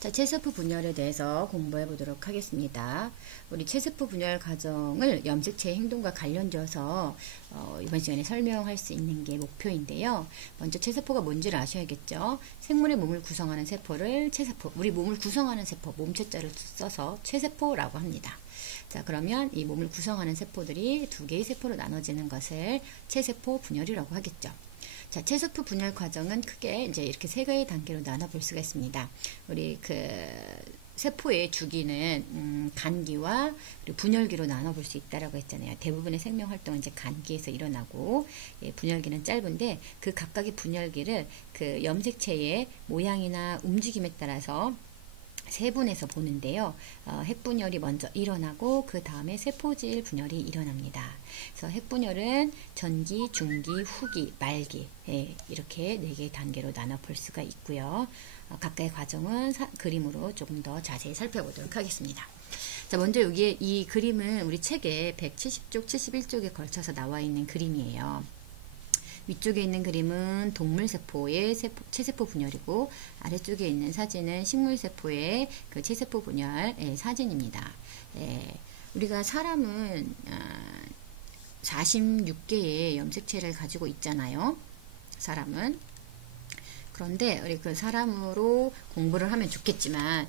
자, 체세포 분열에 대해서 공부해 보도록 하겠습니다. 우리 체세포 분열 과정을 염색체의 행동과 관련지어서 이번 시간에 설명할 수 있는 게 목표인데요. 먼저 체세포가 뭔지를 아셔야겠죠. 생물의 몸을 구성하는 세포를 체세포, 우리 몸을 구성하는 세포, 몸체자를 써서 체세포라고 합니다. 자, 그러면 이 몸을 구성하는 세포들이 두 개의 세포로 나눠지는 것을 체세포 분열이라고 하겠죠. 자, 체세포 분열 과정은 크게 이제 이렇게 세 가지 단계로 나눠볼 수가 있습니다. 우리 세포의 주기는 간기와 그리고 분열기로 나눠볼 수 있다라고 했잖아요. 대부분의 생명 활동은 이제 간기에서 일어나고, 분열기는 짧은데 그 각각의 분열기를 그 염색체의 모양이나 움직임에 따라서 세분해서 보는데요. 핵분열이 먼저 일어나고 그 다음에 세포질 분열이 일어납니다. 그래서 핵분열은 전기, 중기, 후기, 말기 이렇게 네 개의 단계로 나눠 볼 수가 있고요. 각각의 과정은 그림으로 조금 더 자세히 살펴보도록 하겠습니다. 자, 먼저 여기에 이 그림은 우리 책에 170쪽, 71쪽에 걸쳐서 나와 있는 그림이에요. 위쪽에 있는 그림은 동물세포의 체세포 분열이고, 아래쪽에 있는 사진은 식물세포의 그 체세포 분열 사진입니다. 우리가 사람은 46개의 염색체를 가지고 있잖아요. 사람은. 그런데 우리 그 사람으로 공부를 하면 좋겠지만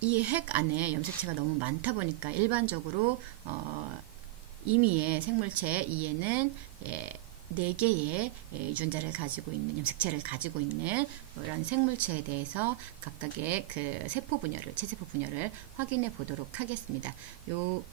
이 핵 안에 염색체가 너무 많다 보니까 일반적으로 임의의 생물체 이에는 4개의 유전자를 가지고 있는 염색체를 가지고 있는 이런 생물체에 대해서 각각의 그 세포 분열을, 체세포 분열을 확인해 보도록 하겠습니다.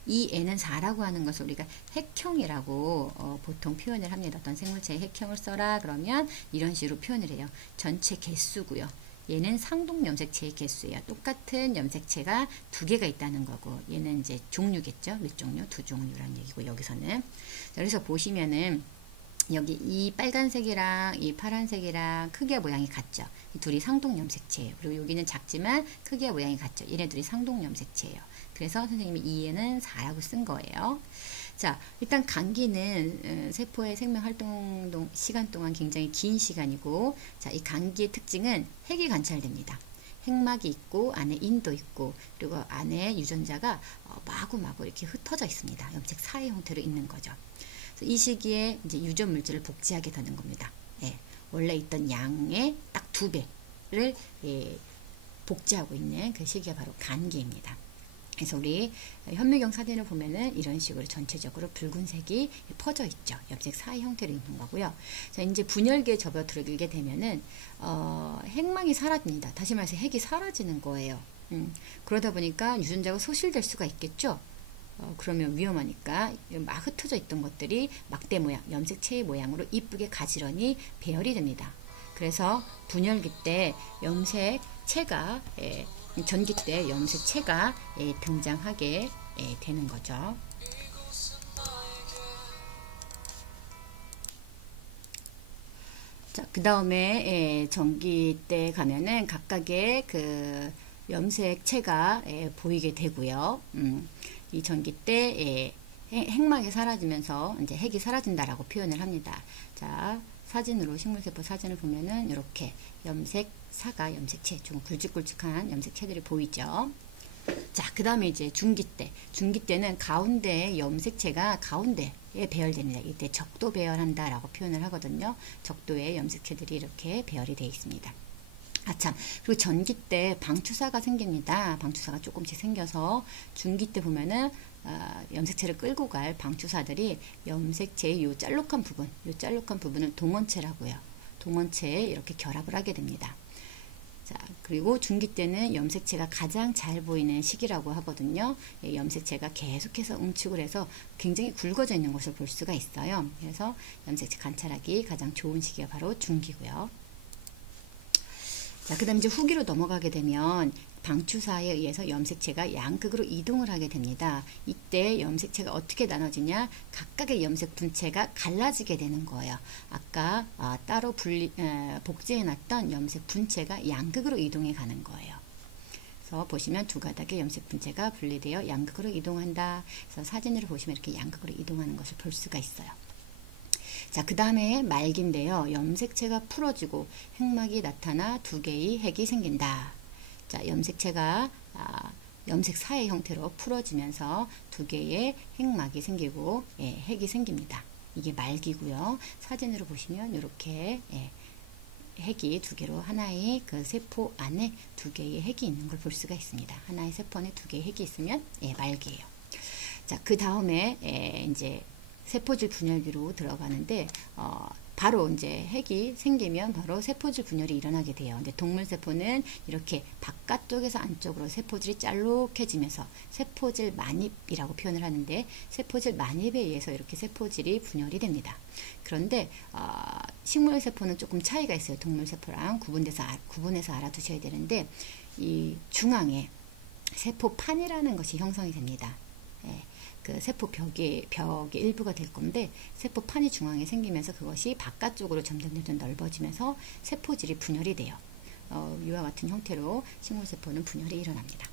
이 N은 4라고 하는 것을 우리가 핵형이라고 보통 표현을 합니다. 어떤 생물체의 핵형을 써라 그러면 이런 식으로 표현을 해요. 전체 개수고요. 얘는 상동 염색체의 개수예요. 똑같은 염색체가 2개가 있다는 거고, 얘는 이제 종류겠죠. 몇 종류? 2종류라는 얘기고, 여기서는. 그래서 보시면은 여기 이 빨간색이랑 이 파란색이랑 크기와 모양이 같죠. 이 둘이 상동 염색체예요. 그리고 여기는 작지만 크기와 모양이 같죠. 얘네 둘이 상동 염색체예요. 그래서 선생님이 이에는 4라고 쓴 거예요. 자, 일단 간기는 세포의 생명 활동 시간 동안 굉장히 긴 시간이고, 자, 이 간기의 특징은 핵이 관찰됩니다. 핵막이 있고 안에 인도 있고, 그리고 안에 유전자가 마구마구 이렇게 흩어져 있습니다. 염색 사의 형태로 있는 거죠. 이 시기에 이제 유전 물질을 복제하게 되는 겁니다. 원래 있던 양의 딱 2배를 복제하고 있는 그 시기가 바로 간기입니다. 그래서 우리 현미경 사진을 보면은 이런 식으로 전체적으로 붉은색이 퍼져 있죠. 염색 사의 형태로 있는 거고요. 자, 이제 분열기에 접어들게 되면은 핵막이 사라집니다. 다시 말해서 핵이 사라지는 거예요. 그러다 보니까 유전자가 소실될 수가 있겠죠. 그러면 위험하니까 막 흩어져 있던 것들이 막대 모양, 염색체의 모양으로 이쁘게 가지런히 배열이 됩니다. 그래서 분열기 때 염색체가, 전기 때 염색체가 등장하게 되는 거죠. 자, 그 다음에 전기 때 가면은 각각의 그 염색체가 보이게 되고요. 이 전기 때 핵막이 사라지면서 이제 핵이 사라진다라고 표현을 합니다. 자, 사진으로 식물세포 사진을 보면은 이렇게 염색사가, 염색체, 좀 굵직굵직한 염색체들이 보이죠. 자, 그 다음에 이제 중기 때. 중기 때는 가운데 염색체가 가운데에 배열됩니다. 이때 적도 배열한다라고 표현을 하거든요. 적도에 염색체들이 이렇게 배열이 되어 있습니다. 참, 그리고 전기 때 방추사가 생깁니다. 방추사가 조금씩 생겨서 중기 때 보면은 염색체를 끌고 갈 방추사들이 염색체의 요 짤록한 부분을 동원체라고 해요. 동원체에 이렇게 결합을 하게 됩니다. 자, 그리고 중기 때는 염색체가 가장 잘 보이는 시기라고 하거든요. 염색체가 계속해서 응축을 해서 굉장히 굵어져 있는 것을 볼 수가 있어요. 그래서 염색체 관찰하기 가장 좋은 시기가 바로 중기고요. 자, 그 다음 이제 후기로 넘어가게 되면 방추사에 의해서 염색체가 양극으로 이동을 하게 됩니다. 이때 염색체가 어떻게 나눠지냐? 각각의 염색 분체가 갈라지게 되는 거예요. 아까 따로 복제해놨던 염색 분체가 양극으로 이동해 가는 거예요. 그래서 보시면 두 가닥의 염색 분체가 분리되어 양극으로 이동한다. 그래서 사진으로 보시면 이렇게 양극으로 이동하는 것을 볼 수가 있어요. 자, 그 다음에 말기인데요. 염색체가 풀어지고 핵막이 나타나 2개의 핵이 생긴다. 자, 염색체가 염색사의 형태로 풀어지면서 두 개의 핵막이 생기고 핵이 생깁니다. 이게 말기고요. 사진으로 보시면 이렇게 핵이 두 개로 하나의 그 세포 안에 두 개의 핵이 있는 걸 볼 수가 있습니다. 하나의 세포 안에 두 개의 핵이 있으면 말기예요. 자, 그 다음에 이제 세포질 분열기로 들어가는데 바로 이제 핵이 생기면 바로 세포질 분열이 일어나게 돼요. 근데 동물 세포는 이렇게 바깥쪽에서 안쪽으로 세포질이 짤록해지면서 세포질 만입이라고 표현을 하는데 세포질 만입에 의해서 이렇게 세포질이 분열이 됩니다. 그런데 식물 세포는 조금 차이가 있어요. 동물 세포랑 구분해서 알아두셔야 되는데 이 중앙에 세포판이라는 것이 형성이 됩니다. 그 세포 벽의 일부가 될 건데 세포판이 중앙에 생기면서 그것이 바깥쪽으로 점점 넓어지면서 세포질이 분열이 돼요. 이와 같은 형태로 식물세포는 분열이 일어납니다.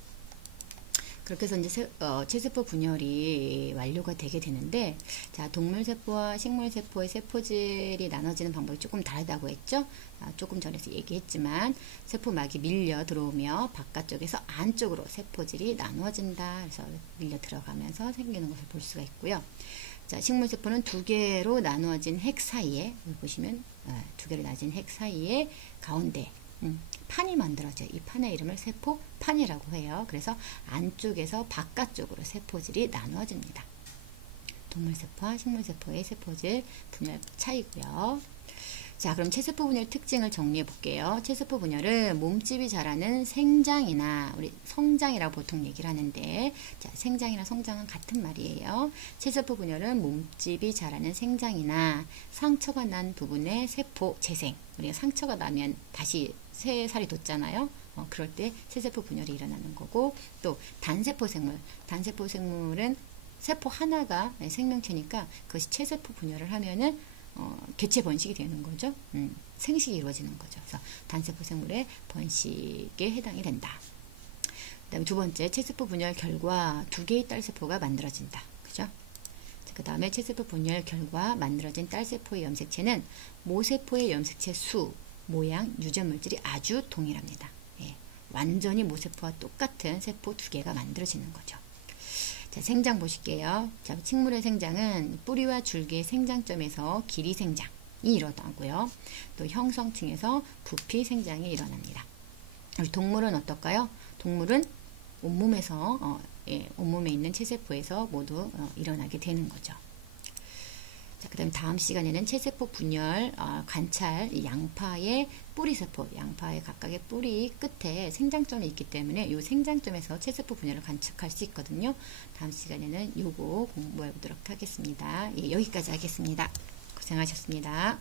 그렇게 해서 이제 체세포 분열이 완료가 되게 되는데, 자, 동물세포와 식물세포의 세포질이 나눠지는 방법이 조금 다르다고 했죠? 조금 전에서 얘기했지만, 세포막이 밀려 들어오며 바깥쪽에서 안쪽으로 세포질이 나누어진다. 그래서 밀려 들어가면서 생기는 것을 볼 수가 있고요. 자, 식물세포는 두 개로 나누어진 핵 사이에, 여기 보시면 두 개로 나눠진 핵 사이에 가운데 판이 만들어져요. 이 판의 이름을 세포판이라고 해요. 그래서 안쪽에서 바깥쪽으로 세포질이 나누어집니다. 동물세포와 식물세포의 세포질 분열 차이고요. 자, 그럼 체세포 분열 특징을 정리해 볼게요. 체세포 분열은 몸집이 자라는 생장이나 우리 성장이라고 보통 얘기를 하는데, 자, 생장이나 성장은 같은 말이에요. 체세포 분열은 몸집이 자라는 생장이나 상처가 난 부분의 세포 재생. 우리가 상처가 나면 다시 새 살이 돋잖아요. 그럴 때 체세포 분열이 일어나는 거고, 또 단세포 생물은 세포 하나가 생명체니까 그것이 체세포 분열을 하면은 개체 번식이 되는 거죠. 생식이 이루어지는 거죠. 그래서 단세포 생물의 번식에 해당이 된다. 그 다음에 두 번째, 체세포 분열 결과 두 개의 딸세포가 만들어진다. 그죠? 그 다음에 체세포 분열 결과 만들어진 딸세포의 염색체는 모세포의 염색체 수, 모양, 유전물질이 아주 동일합니다. 완전히 모세포와 똑같은 세포 두 개가 만들어지는 거죠. 자, 생장 보실게요. 자, 식물의 생장은 뿌리와 줄기의 생장점에서 길이 생장이 일어나고요. 또 형성층에서 부피 생장이 일어납니다. 동물은 어떨까요? 동물은 온몸에서 온몸에 있는 체세포에서 모두 일어나게 되는 거죠. 자, 그 다음 다음 시간에는 체세포 분열 관찰, 양파의 뿌리세포, 양파의 각각의 뿌리 끝에 생장점이 있기 때문에 이 생장점에서 체세포 분열을 관측할 수 있거든요. 다음 시간에는 요거 공부해 보도록 하겠습니다. 여기까지 하겠습니다. 고생하셨습니다.